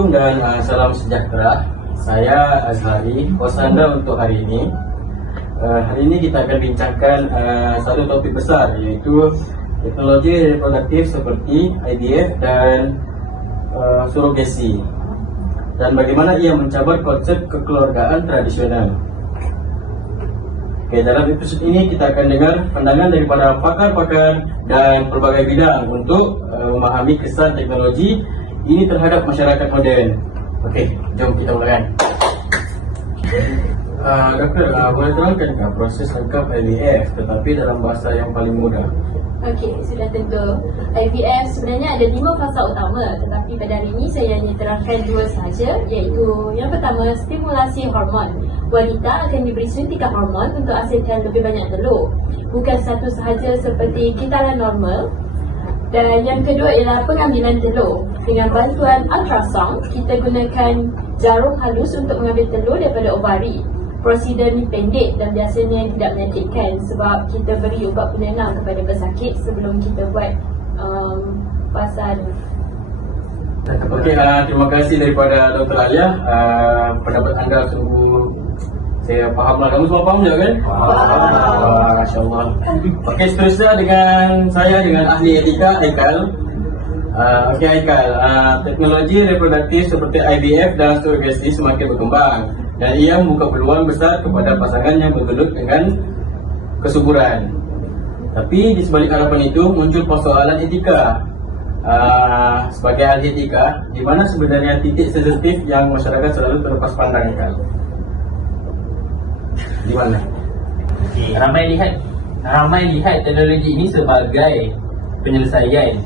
Assalamualaikum dan salam sejahtera. Saya Azhari, host anda untuk hari ini. Hari ini kita akan bincangkan satu topik besar, iaitu teknologi reproduktif seperti IVF dan surogasi, dan bagaimana ia mencabar konsep kekeluargaan tradisional. Dalam episod ini kita akan dengar pandangan daripada pakar-pakar dan pelbagai bidang untuk memahami kesan teknologi ini terhadap masyarakat moden. Okey, jom kita mulakan. Doktor, boleh terangkan proses lengkap IVF tetapi dalam bahasa yang paling mudah? Okey, sudah tentu. IVF sebenarnya ada 5 fasa utama, tetapi pada hari ini saya hanya terangkan 2 sahaja, iaitu yang pertama, stimulasi hormon. Wanita akan diberi suntikan hormon untuk hasilkan lebih banyak telur, bukan satu sahaja seperti kintaran normal. Dan yang kedua ialah pengambilan telur. Dengan bantuan ultrasound, kita gunakan jarum halus untuk mengambil telur daripada ovari. Prosedur ini pendek dan biasanya tidak menyakitkan sebab kita beri ubat penenang kepada pesakit sebelum kita buat fasa ni. Okey, terima kasih daripada Dr. Alia. Pendapat anda sungguh saya faham lah. Kamu semua faham juga kan? Faham. Masya-Allah. Okey, seterusnya dengan ahli etika Haikal. Okey Haikal, teknologi reproduktif seperti IVF dan surogasi semakin berkembang dan ia membuka peluang besar kepada pasangan yang bergelut dengan kesuburan. Tapi di sebalik harapan itu muncul persoalan etika. Sebagai ahli etika, di mana sebenarnya titik sensitif yang masyarakat selalu terlepas pandang, Haikal? Di mana? Okay, ramai lihat teknologi ini sebagai penyelesaian,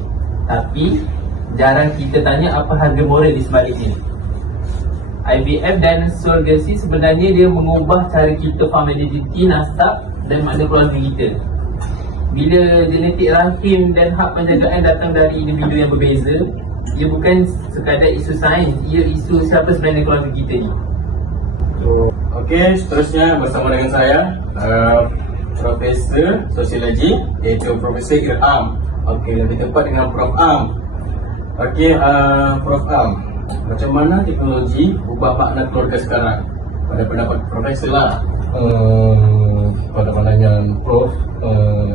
tapi jarang kita tanya apa harga moral di sebaliknya. IVF dan surogasi sebenarnya dia mengubah cara kita faham identiti, nasab dan makna keluarga kita. Bila genetik rahim dan hak penjagaan datang dari individu yang berbeza, ia bukan sekadar isu sains, ia isu siapa sebenarnya keluarga kita ni. Okey, seterusnya bersama dengan saya Profesor Sosiologi, iaitu Profesor Irham. Okey, lebih tepat dengan Prof Am. Okey, Prof Am, macam mana teknologi ubah makna keluarga sekarang? Pada pendapat Profesor lah. Pada pandangan Prof,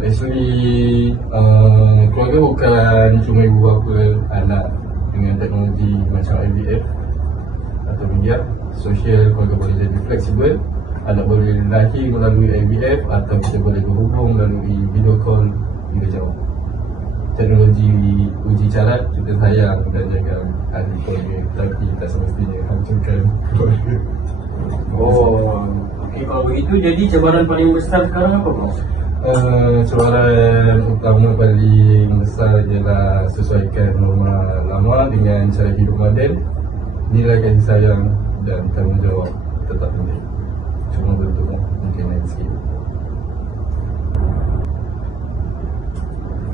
actually keluarga bukan cuma ibu bapa anak dengan teknologi macam IVF atau media sosial. Keluarga boleh jadi fleksibel. Anak boleh lahir melalui IVF atau kita boleh berhubung melalui video call hingga jauh. Teknologi uji carat, kita sayang dan jaga ahli keluarga, tapi tak semestinya hancurkan keluarga. Okey, kalau begitu jadi cabaran paling besar sekarang apa, Prof? Cabaran utama paling besar ialah sesuaikan norma lama dengan cara hidup moden. Nilai kasih sayang dan tanggungjawab tetap penting, cuma bentuknya mungkin lain sikit.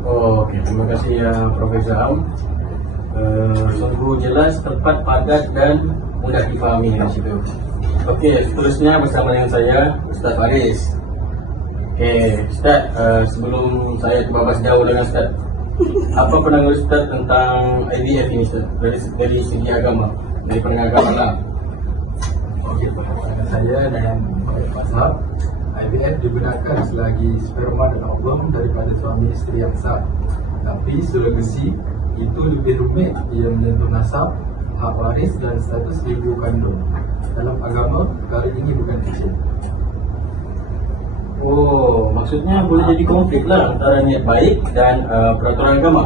Okey, terima kasih Profesor Am. Sungguh jelas, tepat, padat dan mudah difahami di situ. Okey, seterusnya bersama dengan saya Ustaz Faris. Okey, Ustaz, sebelum saya terbabas jauh dengan Ustaz, apa pandangan Ustaz tentang IVF ini, Ustaz, dari segi agama, dari pandangan agama lah? Okey, pandangan saya dalam mazhab, IVF digunakan selagi sperma dan ovum daripada suami isteri yang sah. Tapi surogasi itu lebih rumit, ia menyentuh nasab, hak waris dan status ibu kandung. Dalam agama, perkara ini bukan kecil. Maksudnya boleh jadi konflik lah antara niat baik dan peraturan agama.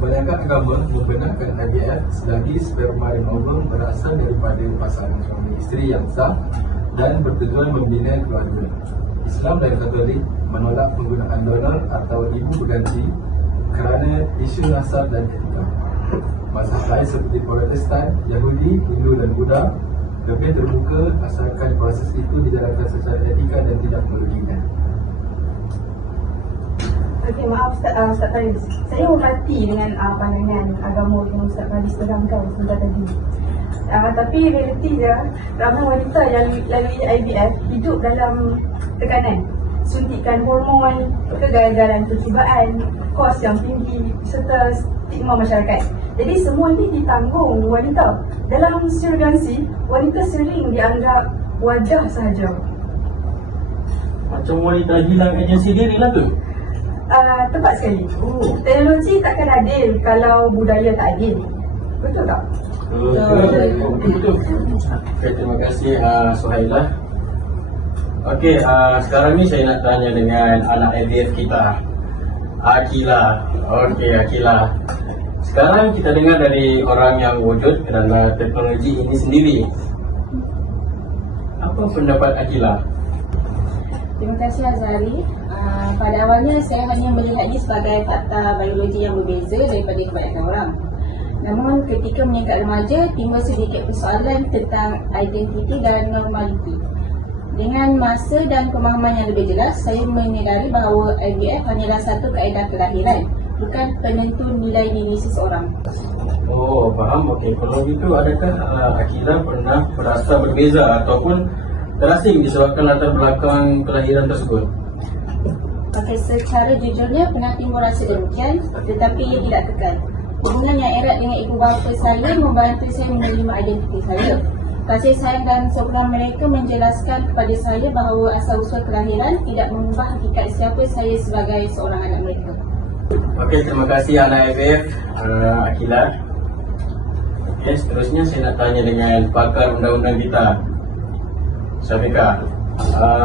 Kebanyakan agama membenarkan IVF selagi sperma dan ovum berasal daripada pasangan suami isteri yang sah dan bertujuan membina keluarga. Islam dan Katolik menolak penggunaan donor atau ibu berganti kerana isu nasab dan etika. Mazhab lain seperti Protestan, Yahudi, Hindu dan Buddha lebih terbuka asalkan proses itu dijalankan secara etika dan tidak merugikan. Okey, maaf Ustaz Faris. Saya hormati dengan pandangan agama yang Ustaz Faris terangkan sebentar tadi. Tapi realiti je, ramai wanita yang lalui IVF hidup dalam tekanan. Suntikan hormon, kegagalan percubaan, kos yang tinggi serta stigma masyarakat. Jadi semua ini ditanggung wanita. Dalam surrogansi, wanita sering dianggap wadah sahaja. Macam wanita hilang agensi diri lah tu. Tepat sekali. Teknologi takkan adil kalau budaya tak adil. Betul tak? Betul. Okay, terima kasih Suhailah. Okey, sekarang ni saya nak tanya dengan anak IVF kita, Akila. Okey, Akila. Sekarang kita dengar dari orang yang wujud kerana teknologi ini sendiri. Apa pendapat Akila? Terima kasih Azhari. Pada awalnya saya hanya melihatnya sebagai fakta biologi yang berbeza daripada kebanyakan orang. Namun ketika meningkat remaja, timbul sedikit persoalan tentang identiti dan normaliti. Dengan masa dan pemahaman yang lebih jelas, saya menyedari bahawa IVF hanyalah satu kaedah kelahiran, bukan penentu nilai diri seseorang. Oh, faham. Okey, kalau gitu adakah Akila pernah merasa berbeza ataupun terasing disebabkan latar belakang kelahiran tersebut? Okey, secara jujurnya pernah timbul rasa demikian, tetapi ia tidak kekal. Hubungan yang erat dengan ibu bapa saya membantu saya menerima identiti saya. Kasih sayang dan sokongan mereka menjelaskan kepada saya bahawa asal-usul kelahiran tidak mengubah hakikat siapa saya sebagai seorang anak mereka. Okey, terima kasih anak IVF Akila. Okey, seterusnya saya nak tanya dengan pakar undang-undang kita, Syafiqah.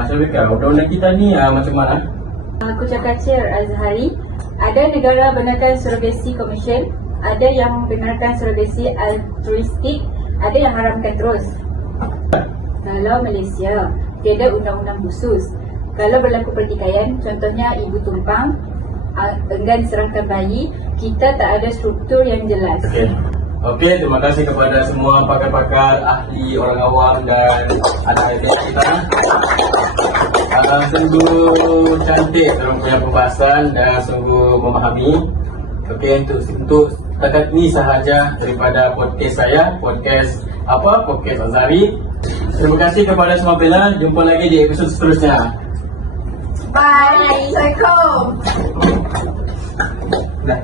Syafiqah, undang-undang kita ni macam mana? Aku cakap Chair Azhari, ada negara benarkan surrogasi komersial, ada yang benarkan surrogasi altruistik, ada yang haramkan terus. Kalau Malaysia, tiada undang-undang khusus. Kalau berlaku pertikaian, contohnya ibu tumpang, enggan serahkan bayi, kita tak ada struktur yang jelas. Okey, terima kasih kepada semua pakar-pakar, ahli, orang awam dan anak IVF kita. Sungguh cantik dalam punya pembahasan dan sungguh memahami. Okey, untuk setakat ini sahaja daripada podcast saya, podcast Azhari. Terima kasih kepada semua pihak. Jumpa lagi di episod seterusnya. Bye. Assalamualaikum. Dah.